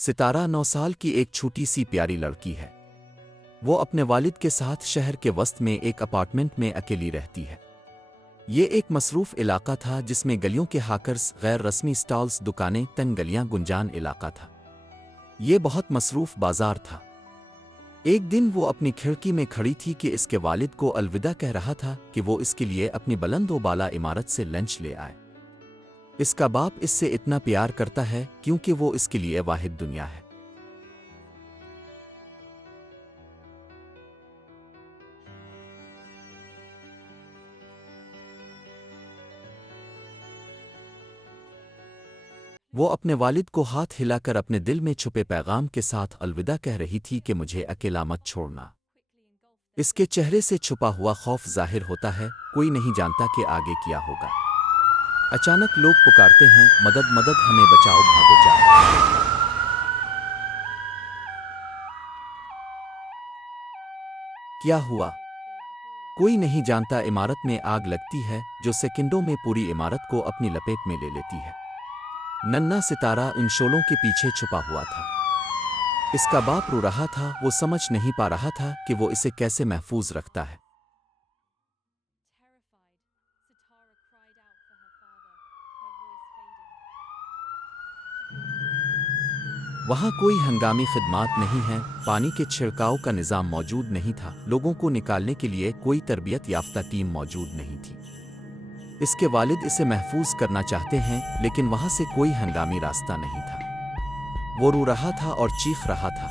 ستارہ 9 سال کی ایک چھوٹی سی پیاری لڑکی ہے۔ وہ اپنے والد کے ساتھ شہر کے وسط میں ایک اپارٹمنٹ میں اکیلی رہتی ہے۔ یہ ایک مصروف علاقہ تھا جس میں گلیوں کے ہاکرز، غیر رسمی سٹالز، دکانیں، تنگ گلیاں، گنجان علاقہ تھا۔ یہ بہت مصروف بازار تھا۔ ایک دن وہ اپنی کھڑکی میں کھڑی تھی کہ اس کے والد کو الوداع کہہ رہا تھا کہ وہ اس کے لیے اپنی بلند و بالا عمارت سے لنچ لے آئے۔ اس کا باپ اس سے اتنا پیار کرتا ہے کیونکہ وہ اس کے لیے واحد دنیا ہے۔ وہ اپنے والد کو ہاتھ ہلا کر اپنے دل میں چھپے پیغام کے ساتھ الوداع کہہ رہی تھی کہ مجھے اکیلا مت چھوڑنا۔ اس کے چہرے سے چھپا ہوا خوف ظاہر ہوتا ہے، کوئی نہیں جانتا کہ آگے کیا ہوگا۔ اچانک لوگ پکارتے ہیں، مدد مدد، ہمیں بچاؤ، بھاگو جاؤ۔ کیا ہوا؟ کوئی نہیں جانتا۔ عمارت میں آگ لگتی ہے جو سیکنڈوں میں پوری عمارت کو اپنی لپیٹ میں لے لیتی ہے۔ ننھا ستارہ ان شعلوں کے پیچھے چھپا ہوا تھا۔ اس کا باپ رو رہا تھا، وہ سمجھ نہیں پا رہا تھا کہ وہ اسے کیسے محفوظ رکھتا ہے۔ وہاں کوئی ہنگامی خدمات نہیں ہیں، پانی کے چھڑکاؤ کا نظام موجود نہیں تھا، لوگوں کو نکالنے کے لیے کوئی تربیت یافتہ ٹیم موجود نہیں تھی۔ اس کے والد اسے محفوظ کرنا چاہتے ہیں لیکن وہاں سے کوئی ہنگامی راستہ نہیں تھا۔ وہ رو رہا تھا اور چیخ رہا تھا۔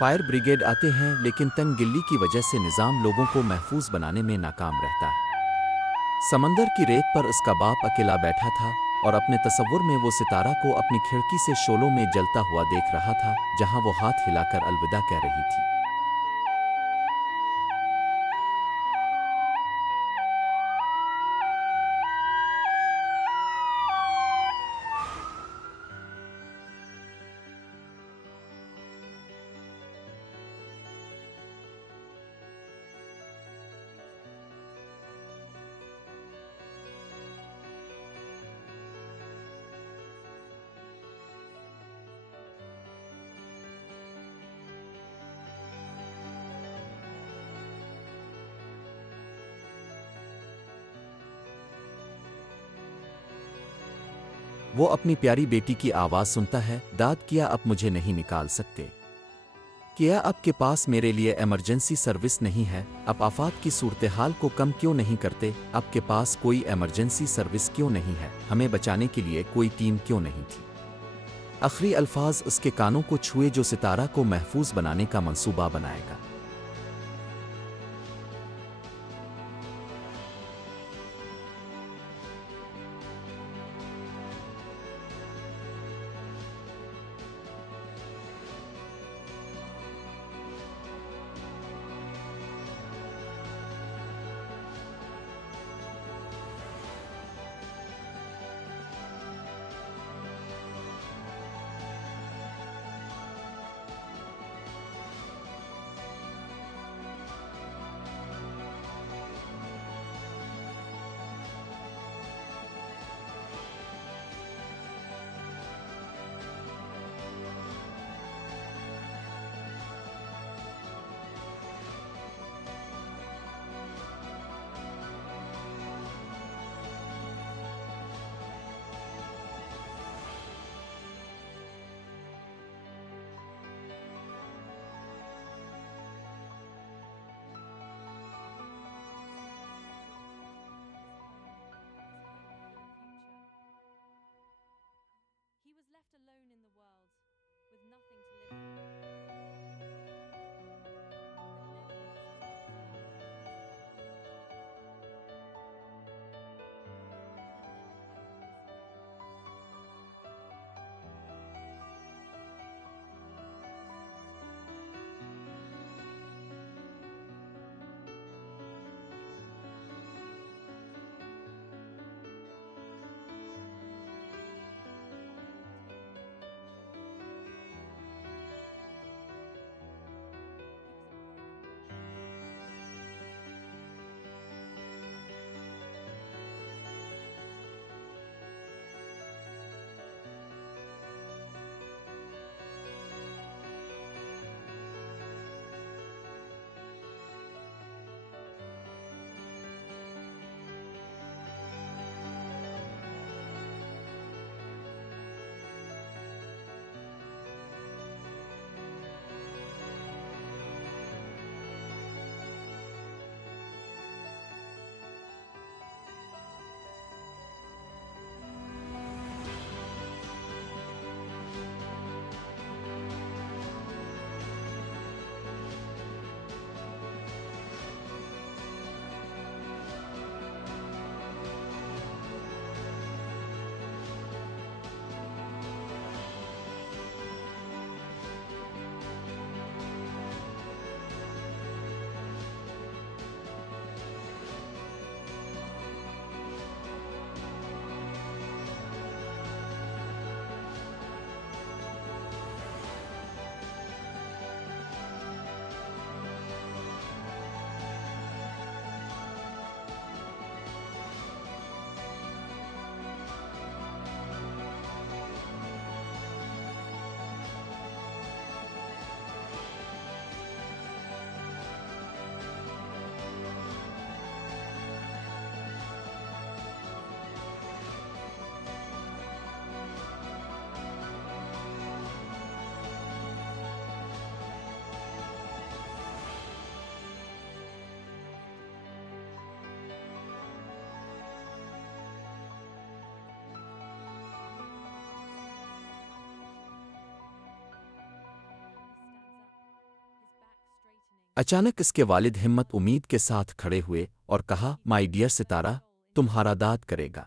فائر بریگیڈ آتے ہیں لیکن تنگ گلی کی وجہ سے نظام لوگوں کو محفوظ بنانے میں ناکام رہتا ہے۔ سمندر کی ریت پر اس کا باپ اکیلا بیٹھا تھا اور اپنے تصور میں وہ ستارہ کو اپنی کھڑکی سے شعلوں میں جلتا ہوا دیکھ رہا تھا جہاں وہ ہاتھ ہلا کر الوداع کہہ رہی تھی۔ وہ اپنی پیاری بیٹی کی آواز سنتا ہے، داد کیا اب مجھے نہیں نکال سکتے؟ کیا آپ کے پاس میرے لیے ایمرجنسی سروس نہیں ہے؟ آپ آفات کی صورتحال کو کم کیوں نہیں کرتے؟ آپ کے پاس کوئی ایمرجنسی سروس کیوں نہیں ہے؟ ہمیں بچانے کے لیے کوئی ٹیم کیوں نہیں تھی؟ آخری الفاظ اس کے کانوں کو چھوئے جو ستارہ کو محفوظ بنانے کا منصوبہ بنائے گا۔ اچانک اس کے والد ہمت امید کے ساتھ کھڑے ہوئے اور کہا، مائی ڈیئر ستارہ، تمہارا داد کرے گا۔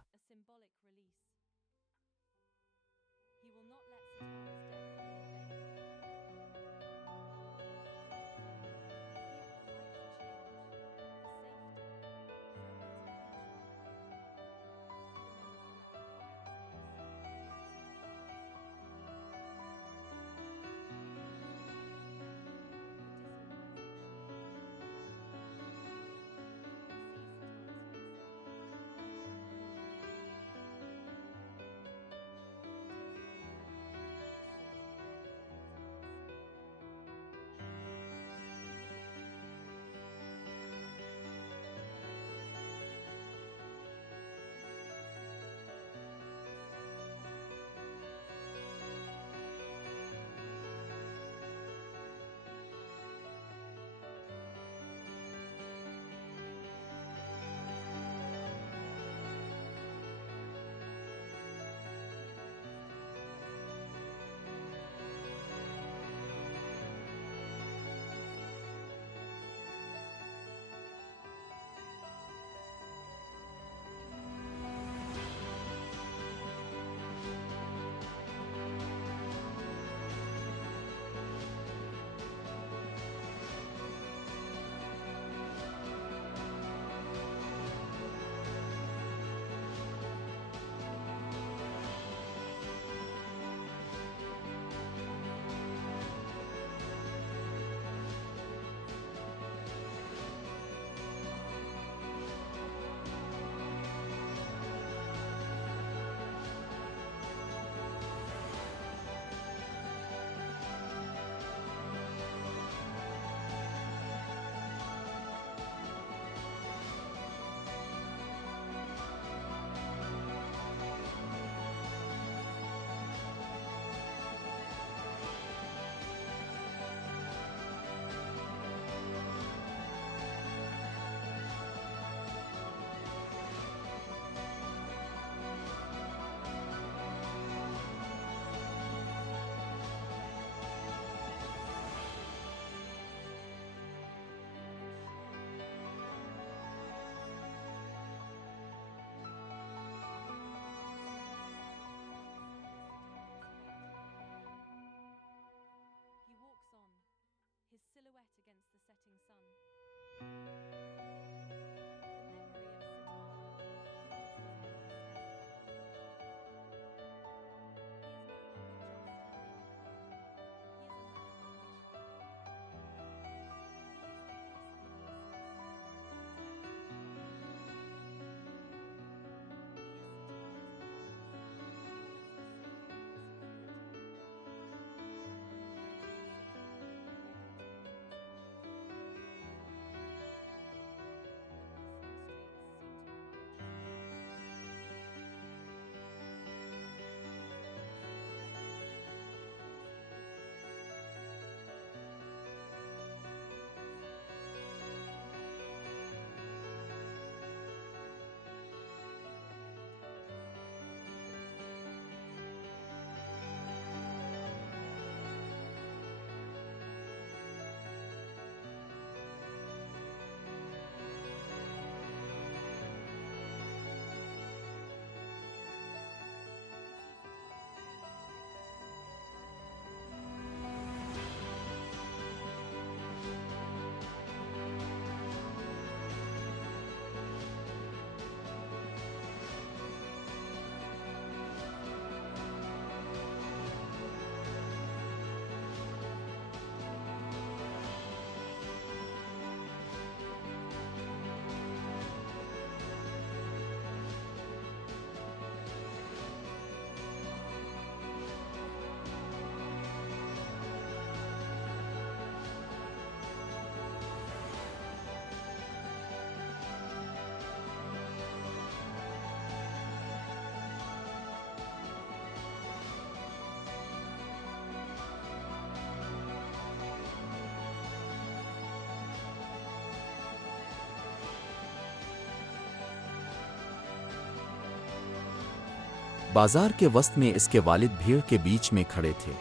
بازار کے وسط میں اس کے والد بھیڑ کے بیچ میں کھڑے تھے۔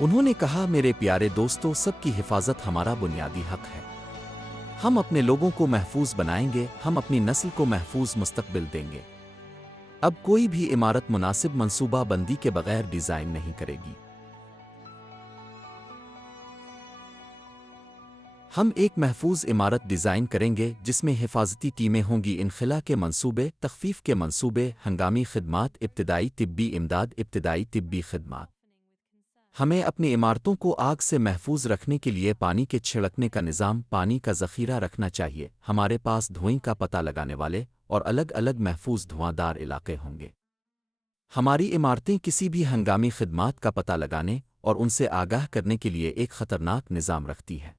انہوں نے کہا میرے پیارے دوستو سب کی حفاظت ہمارا بنیادی حق ہے۔ ہم اپنے لوگوں کو محفوظ بنائیں گے، ہم اپنی نسل کو محفوظ مستقبل دیں گے۔ اب کوئی بھی عمارت مناسب منصوبہ بندی کے بغیر ڈیزائن نہیں کرے گی۔ ہم ایک محفوظ عمارت ڈیزائن کریں گے جس میں حفاظتی ٹیمیں ہوں گی، انخلاء کے منصوبے، تخفیف کے منصوبے، ہنگامی خدمات، ابتدائی طبی امداد، ابتدائی طبی خدمات۔ ہمیں اپنی عمارتوں کو آگ سے محفوظ رکھنے کے لیے پانی کے چھڑکنے کا نظام، پانی کا ذخیرہ رکھنا چاہیے۔ ہمارے پاس دھوئیں کا پتہ لگانے والے اور الگ الگ محفوظ دھواں دار علاقے ہوں گے۔ ہماری عمارتیں کسی بھی ہنگامی خدمات کا پتہ لگانے اور ان سے آگاہ کرنے کے لیے ایک خطرناک نظام رکھتی ہیں۔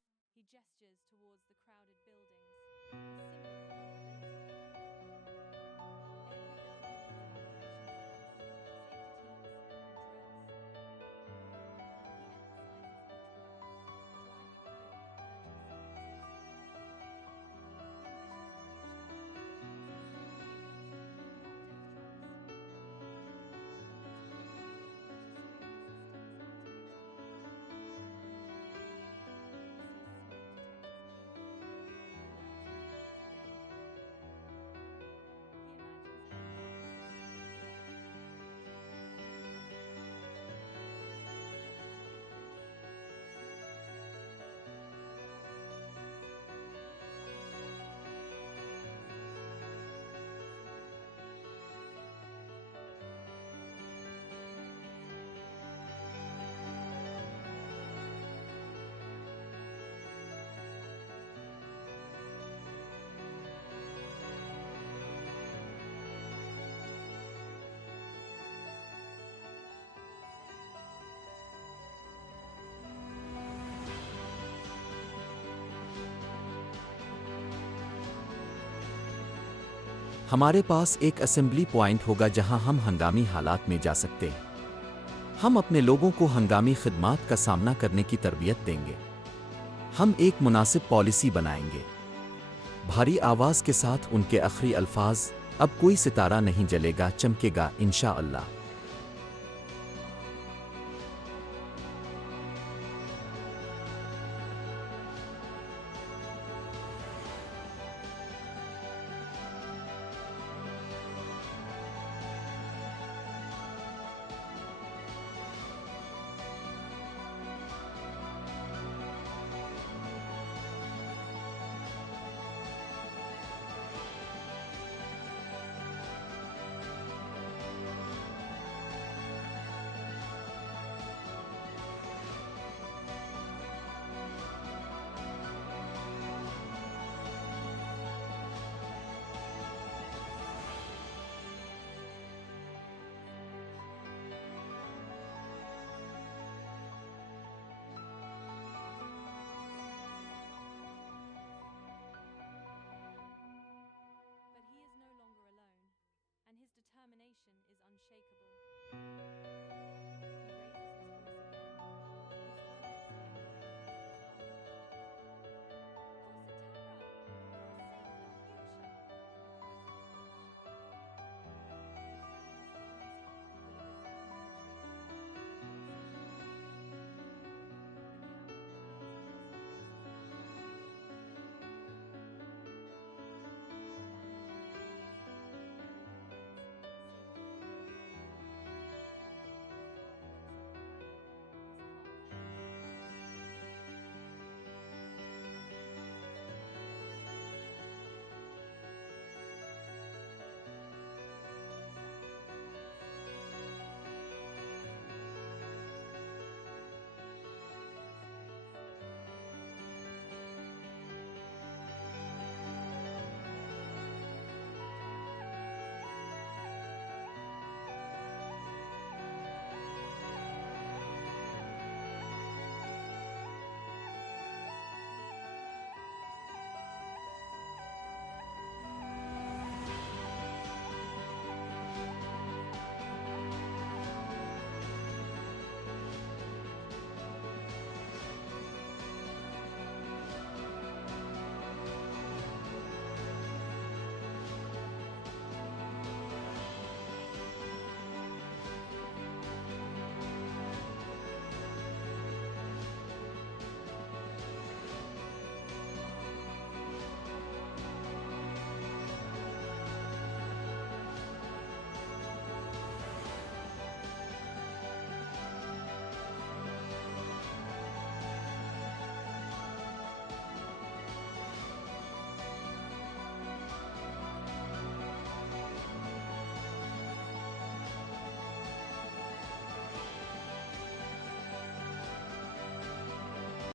ہمارے پاس ایک اسمبلی پوائنٹ ہوگا جہاں ہم ہنگامی حالات میں جا سکتے ہیں۔ ہم اپنے لوگوں کو ہنگامی خدمات کا سامنا کرنے کی تربیت دیں گے۔ ہم ایک مناسب پالیسی بنائیں گے۔ بھاری آواز کے ساتھ ان کے آخری الفاظ، اب کوئی ستارہ نہیں جلے گا، چمکے گا انشاءاللہ۔ But he is no longer alone, and his determination is unshakable.